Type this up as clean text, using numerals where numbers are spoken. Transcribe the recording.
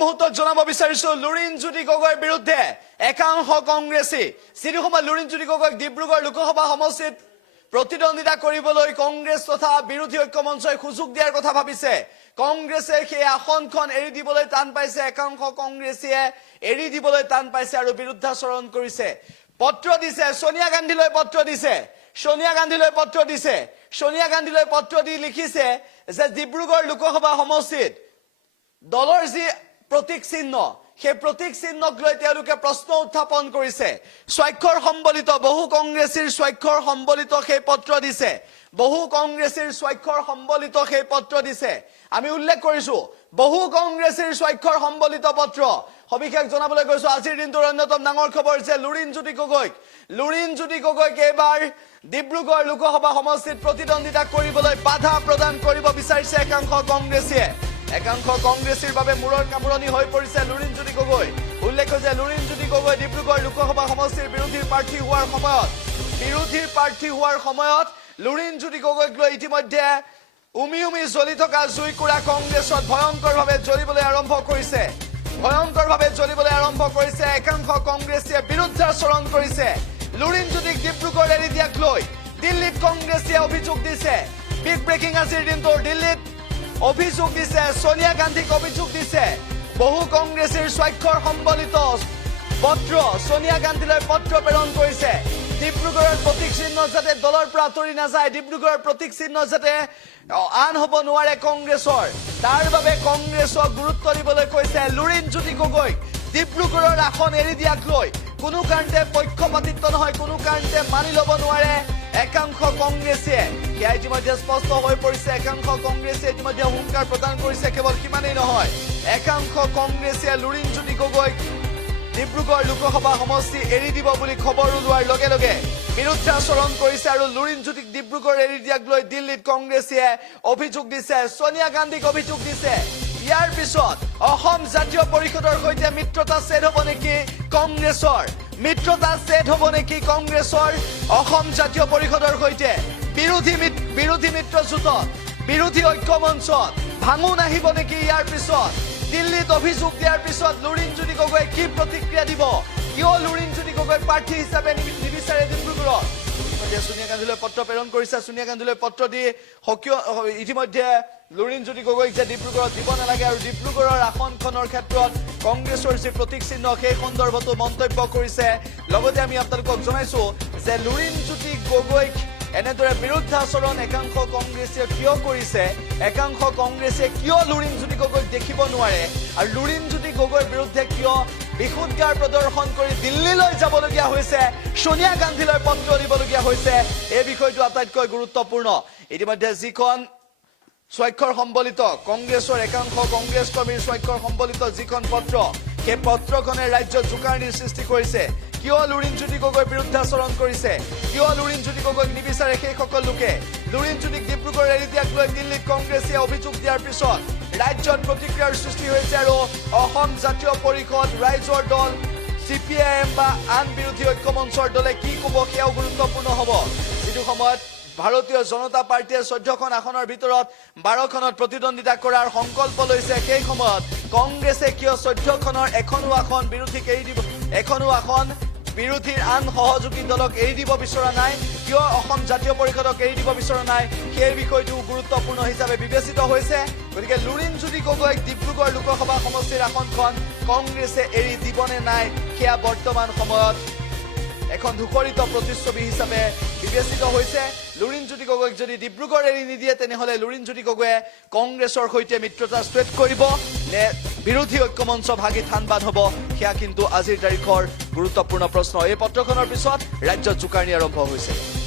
মুহূৰ্তত জনাব বিচাৰিছো লুৰিণজ্যোতি গগৈৰ বিৰুদ্ধে একাংশ কংগ্ৰেছী যিসময় লুৰিণজ্যোতি গগৈক ডিব্ৰুগড় লোকসভা সমষ্টিত প্ৰতিদ্বন্দ্বিতা কৰিবলৈ কংগ্ৰেছ তথা বিৰোধী ঐক্য মঞ্চই সুযোগ দিয়াৰ কথা ভাবিছে কংগ্ৰেছে সেই আসনখন এৰি দিবলৈ টান পাইছে একাংশ কংগ্ৰেছীয়ে এৰি দিবলৈ টান পাইছে আৰু বিৰুদ্ধাচৰণ কৰিছে পত্ৰ দিছে সোনিয়া গান্ধীলৈ পত্ৰ দিছে সোনিয়া গান্ধীলৈ পত্ৰ দি লিখিছে যে ডিব্ৰুগড় লোকসভা সমষ্টিত দলৰ যি প্ৰতীক চিহ্ন সেই প্ৰতীক চিহ্নক লৈ তেওঁলোকে প্ৰশ্ন উত্থাপন কৰিছে স্বাক্ষৰ সম্বলিত বহু কংগ্ৰেছীৰ স্বাক্ষৰ সম্বলিত সেই পত্ৰ দিছে আমি উল্লেখ কৰিছো বহু কংগ্ৰেছীৰ স্বাক্ষৰ সম্বলিত পত্ৰ সবিশেষ জনাবলৈ গৈছো আজিৰ দিনটোৰ অন্যতম ডাঙৰ খবৰ যে লুৰিণজ্যোতি গগৈক এবাৰ ডিব্ৰুগড় লোকসভা সমষ্টিত প্ৰতিদ্বন্দ্বিতা কৰিবলৈ বাধা প্ৰদান কৰিব বিচাৰিছে একাংশ কংগ্ৰেছীৰ বাবে মূৰৰ কামৰণি হৈ পৰিছে লুৰিণজ্যোতি গগৈ উল্লেখ যে লুৰিণজ্যোতি গগৈ ডিব্ৰুগড় লোকসভা সমষ্টিৰ বিৰোধীৰ প্ৰাৰ্থী হোৱাৰ সময়ত লুৰিণজ্যোতি গগৈক লৈ ইতিমধ্যে উমি জ্বলি থকা জুইকুৰা কংগ্ৰেছত ভয়ংকৰভাৱে জ্বলিবলৈ আৰম্ভ কৰিছে একাংশ কংগ্ৰেছীয়ে বিৰুদ্ধাচৰণ কৰিছে লুৰিণজ্যোতিক ডিব্ৰুগড় এৰি দিয়াক লৈ দিল্লীত কংগ্ৰেছীয়ে অভিযোগ দিছে বিগ ব্ৰেকিং আজিৰ দিনটোৰ দিল্লীত অভিযোগ দিছে সোনিয়া গান্ধীক অভিযোগ দিছে বহু কংগ্ৰেছীৰ স্বাক্ষৰ সম্বলিত পত্ৰ সোনিয়া গান্ধীলৈ পত্ৰ প্ৰেৰণ কৰিছে ডিব্ৰুগড়ৰ প্ৰতীক চিহ্ন যাতে দলৰ পৰা আঁতৰি নাযায় ডিব্ৰুগড়ৰ প্ৰতীক চিহ্ন যাতে আন হ'ব নোৱাৰে কংগ্ৰেছৰ তাৰ বাবে কংগ্ৰেছক গুৰুত্ব দিবলৈ কৈছে লুৰিণজ্যোতি গগৈক ডিব্ৰুগড়ৰ আসন এৰি দিয়াক লৈ কোনো কাৰণতে পক্ষপাতিত্ব নহয় কোনো কাৰণতে মানি ল'ব নোৱাৰে একাংশ কংগ্ৰেছীয়ে সেয়া ইতিমধ্যে স্পষ্ট হৈ পৰিছে একাংশ কংগ্ৰেছীয়ে ইতিমধ্যে হুংকাৰ প্ৰদান কৰিছে কেৱল সিমানেই নহয় একাংশ কংগ্ৰেছীয়ে লুৰিণজ্যোতি গগৈক ডিব্ৰুগড় লোকসভা সমষ্টি এৰি দিব বুলি খবৰ ওলোৱাৰ লগে লগে বিৰুদ্ধাচৰণ কৰিছে আৰু লুৰিণজ্যোতিক ডিব্ৰুগড় এৰি দিয়াক লৈ দিল্লীত কংগ্ৰেছীয়ে অভিযোগ দিছে সোনিয়া গান্ধীক অভিযোগ দিছে ইয়াৰ পিছত অসম জাতীয় পৰিষদৰ সৈতে মিত্ৰতা ছেদ হ'ব নেকি কংগ্ৰেছৰ অসম জাতীয় পৰিষদৰ সৈতে বিৰোধী মিত্ৰজোঁটত বিৰোধী ঐক্য মঞ্চত ভাঙোন আহিব নেকি ইয়াৰ পিছত দিল্লীত অভিযোগ দিয়াৰ পিছত লুৰিণজ্যোতি গগৈ কি প্ৰতিক্ৰিয়া দিব কিয় লুৰিণজ্যোতি গগৈ প্ৰাৰ্থী হিচাপে নিবিচাৰে ডিব্ৰুগড়ত সোনিয়া গান্ধীলৈ পত্ৰ প্ৰেৰণ কৰিছে সোনিয়া গান্ধীলৈ পত্ৰ দি ইতিমধ্যে লুৰিণজ্যোতি গগৈক যে ডিব্ৰুগড়ত দিব নালাগে আৰু ডিব্ৰুগড়ৰ আসনখনৰ ক্ষেত্ৰত কংগ্ৰেছৰ যি প্ৰতীক চিহ্ন সেই সন্দৰ্ভতো মন্তব্য কৰিছে লগতে আমি আপোনালোকক জনাইছো যে লুৰিণজ্যোতি গগৈক এনেদৰে বিৰুদ্ধাচৰণ একাংশ কংগ্ৰেছীয়ে কিয় কৰিছে একাংশ কংগ্ৰেছে কিয় লুৰিণজ্যোতি গগৈক দেখিব নোৱাৰে আৰু লুৰিণজ্যোতি গগৈৰ বিৰুদ্ধে কিয় বিশুদ্ধাৰ প্ৰদৰ্শন কৰি দিল্লীলৈ যাবলগীয়া হৈছে সোনিয়া গান্ধীলৈ পত্ৰ দিবলগীয়া হৈছে এই বিষয়টো আটাইতকৈ গুৰুত্বপূৰ্ণ ইতিমধ্যে যিখন স্বাক্ষৰ সম্বলিত কংগ্ৰেছৰ একাংশ কংগ্ৰেছ কৰ্মীৰ স্বাক্ষৰ সম্বলিত যিখন পত্ৰ সেই পত্ৰখনে ৰাজ্যত জোকাৰণিৰ সৃষ্টি কৰিছে কিয় লুৰিণজ্যোতি গগৈ বিৰুদ্ধাচৰণ কৰিছে কিয় লুৰিণজ্যোতি গগৈক নিবিচাৰে সেই সকল লোকে লুৰিণজ্যোতিক ডিব্ৰুগড় এৰি দিয়াক লৈ দিল্লীত কংগ্ৰেছে অভিযোগ দিয়াৰ পিছত ৰাজ্যত প্ৰতিক্ৰিয়াৰ সৃষ্টি হৈছে আৰু অসম জাতীয় পৰিষদ ৰাইজৰ দল CPIM বা আন বিৰোধী ঐক্য মঞ্চৰ দলে কি ক'ব সেয়াও গুৰুত্বপূৰ্ণ হ'ব যিটো সময়ত ভাৰতীয় জনতা পাৰ্টিয়ে 14খন আসনৰ ভিতৰত 12খনত প্ৰতিদ্বন্দ্বিতা কৰাৰ সংকল্প লৈছে সেই সময়ত কংগ্ৰেছে কিয় 14খনৰ এখনো আসন বিৰোধীক এৰি দিব এখনো আসন বিৰোধীৰ আন সহযোগী দলক এৰি দিব বিচৰা নাই কিয় অসম জাতীয় পৰিষদক এৰি দিব বিচৰা নাই সেই বিষয়টো গুৰুত্বপূৰ্ণ হিচাপে বিবেচিত হৈছে গতিকে লুৰিণজ্যোতি গগৈক ডিব্ৰুগড় লোকসভা সমষ্টিৰ আসনখন কংগ্ৰেছে এৰি দিবনে নাই সেয়া বৰ্তমান সময়ত এখন ধুকৰিত প্ৰতিচ্ছবি হিচাপে বিবেচিত হৈছে লুৰিণজ্যোতি গগৈক যদি ডিব্ৰুগড় এৰি নিদিয়ে তেনেহলে লুৰিণজ্যোতি গগৈয়ে কংগ্ৰেছৰ সৈতে মিত্ৰতা ষ্ট্ৰেট কৰিব নে বিৰোধী ঐক্য মঞ্চ ভাগি থানবাদ হ'ব সেয়া কিন্তু আজিৰ তাৰিখৰ গুৰুত্বপূৰ্ণ প্ৰশ্ন এই পত্ৰখনৰ পিছত ৰাজ্যত জোকাৰণি আৰম্ভ হৈছে